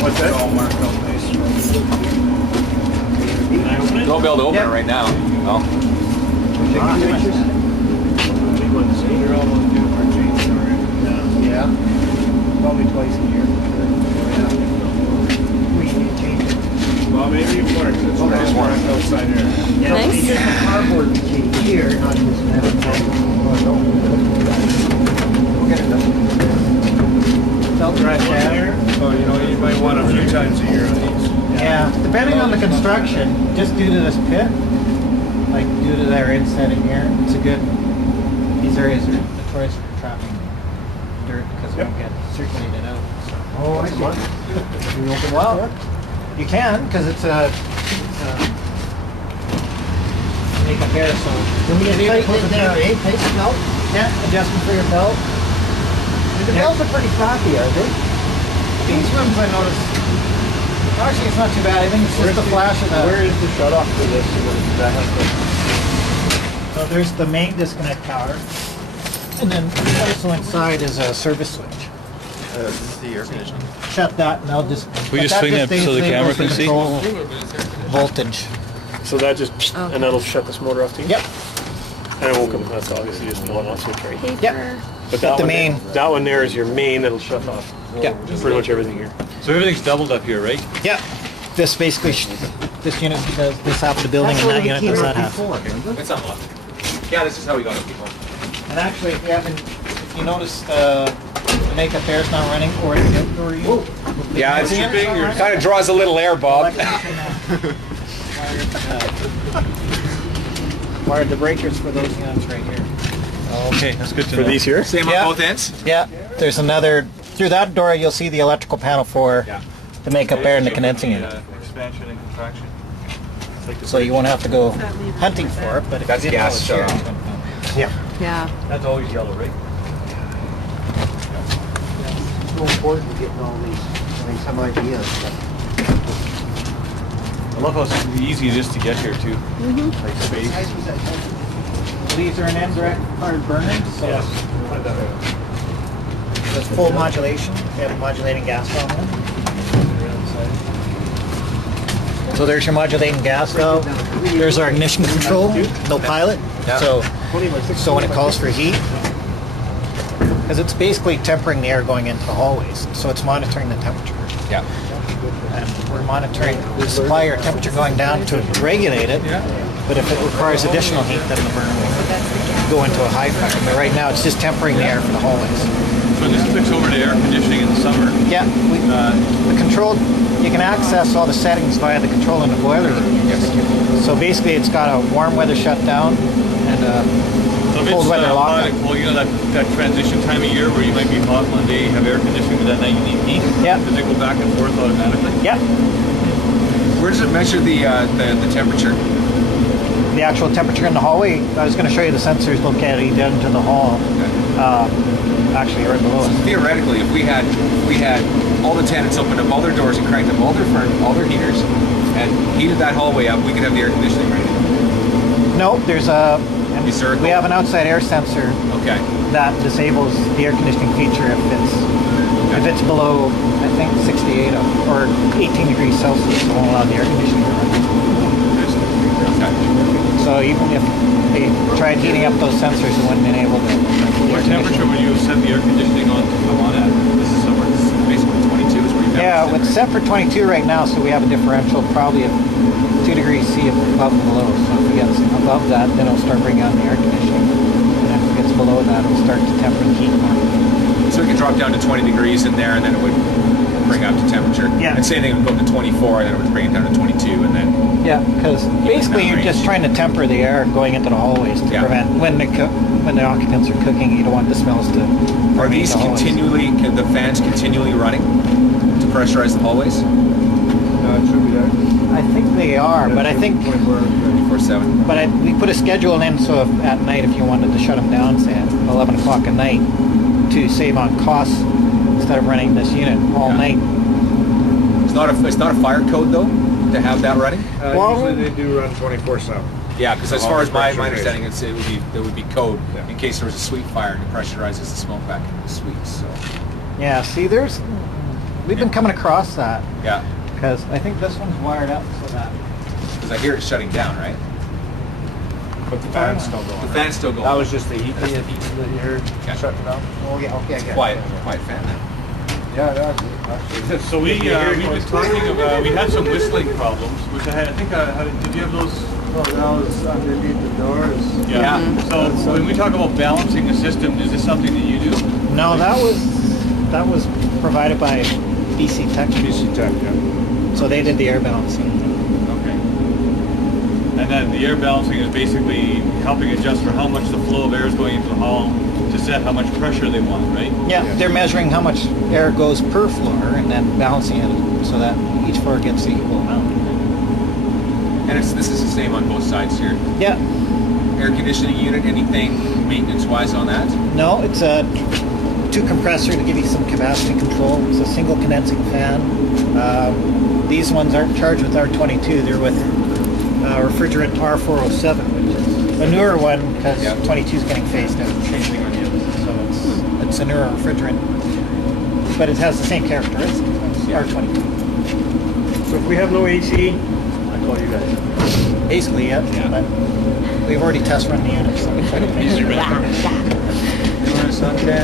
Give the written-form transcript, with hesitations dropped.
What's that? It's all marked out nice. Don't be able to open it right now. No. You're almost due for a change already. Yeah. Probably twice a year. We need to change it. Well, maybe you work. It's just marked outside here. Yeah, Nice. it's just a cardboard change here, not this metal. We'll get it done. Felt right there. So, you know, you might want a few times a year on these. Yeah, depending on the construction, just due to this pit, like due to their inset in here, it's a good, these areas are notorious for trapping dirt because it won't get circulated out. So. Oh, I see. Can we open Well, that? you can, because it's a make a pair, so. Can we Leave it tighten it close there, to- eh? Tighten the belt? Yeah, adjustment for your belt. The belts are pretty flappy, are they? These rooms I noticed, actually it's not too bad, I think it's just a flash of Where the, is the shut off for this? That has so there's the main disconnect power. And then also inside is a service switch. This is the air conditioning. Shut that and I'll just. We but just swing that stays so the camera stable can see? control voltage. So that just, and that'll shut this motor off too? Yep. And it won't come, that's obviously just the on-off switch, right? Paper. But The that one, main. that one there is your main that'll shut off. Yeah. Pretty much everything here. So everything's doubled up here, right? Yeah. This basically, this unit does this half of the building and that unit does that half. It's unlocked. Yeah, this is how we got it, people. And actually, if you haven't, if you noticed, the makeup air's not running or you. Yeah, it's It kind of draws a little air, Bob. Wired the breakers for those units right here. Okay, that's good to For know. these here? Same Yeah. on both ends? Yeah, there's another, through that door you'll see the electrical panel for the makeup air and the condensing unit. Expansion and contraction. So you won't have to go hunting for it, but if That's you didn't know gas it's shut here, off. it's gonna come. Yeah. Yeah. That's always yellow, right? It's so important to getting all these, having some ideas. I love how easy it is to get here too. Like space. These are an indirect fired burner, so it's full modulation. They have a modulating gas valve on it. So there's your modulating gas valve. There's our ignition control, no pilot. So when it calls for heat, because it's basically tempering the air going into the hallways, so it's monitoring the temperature. Yeah. And we're monitoring, we supply our temperature going down to regulate it. But if it requires additional heat, then the burner will go into a high pressure. But right now, it's just tempering the air for the hallways. So this clicks over to air conditioning in the summer. Yeah, the control, you can access all the settings via the control in the boiler room. So basically, it's got a warm weather shutdown and a So if cold it's weather hot, lockout. well, you know that transition time of year where you might be hot one day, have air conditioning, but that night you need heat. Yeah. Does it go back and forth automatically? Yeah, Where does it measure the temperature? the actual temperature in the hallway. I was going to show you the sensors located down to the hall. Actually, right below it. Theoretically, if we had all the tenants opened up all their doors and cranked up all their heaters and heated that hallway up, we could have the air conditioning right now. No, there's a. Is there a We have an outside air sensor Okay. that disables the air conditioning feature if it's below, I think, 68 or 18 degrees Celsius. It won't allow the air conditioning to run. Okay. So even if they tried heating up those sensors, it wouldn't enable the What temperature would you set the air conditioning on to come on at? This is somewhere, this is basically 22 is where you Yeah, it's set for 22 right now, so we have a differential probably of 2 degrees C above and below. So if it gets above that, then it'll start bringing on the air conditioning. And if it gets below that, it'll start to temper the heat more. So it could drop down to 20 degrees in there, and then it would bring up to temperature. Yeah. And same thing would go up to 24, and then it would bring it down to 22, and then Yeah, because basically you're just trying to temper the air going into the hallways to Yeah. prevent when the occupants are cooking. You don't want the smells to. are permeate these the hallways. can the fans continually running to pressurize the hallways? No, it should be there. I think they are, but I think 24/7. But we put a schedule in so if, at night if you wanted to shut them down, say at 11 o'clock at night, to save on costs instead of running this unit all Yeah. night. It's not a fire code though to have that running. Well- Usually they do run 24/7. Yeah, because as All far the as my pressure understanding, it would be code Yeah. in case there was a suite fire and it pressurizes the smoke back into the suites. So Yeah, see, We've been coming across that Yeah, because I think this one's wired up so that. because I hear it shutting down, right? But the fan's still going. The fan's still going. That was just the heat. That's the heat. That you heard Okay. shutting down. Oh, yeah, okay, I get it. Quiet fan then. Yeah, that's actually. So we've been talking about, we had some whistling problems, which I think did you have those? Oh, that was underneath the doors. Yeah. So when we talk about balancing the system, is this something that you do? No, that was provided by BC Tech. BC Tech, yeah. So they did the air balancing. Okay. And then the air balancing is basically helping adjust for how much the flow of air is going into the hall to set how much pressure they want, right? Yeah, they're measuring how much air goes per floor and then balancing it so that each floor gets the equal amount. And this is the same on both sides here. Yeah, Air conditioning unit, anything maintenance-wise on that? no, it's a two compressor to give you some capacity control. It's a single condensing fan. These ones aren't charged with R22, they're with refrigerant R407, which is a newer one because Yeah. 22 is getting phased out. Same thing on you. So it's a newer refrigerant, but it has the same characteristics as Yeah. R22. So if we have no AC, I call you guys. Basically, yeah. Yeah. But we've already test run the units. So Easy, right? You want a suntan?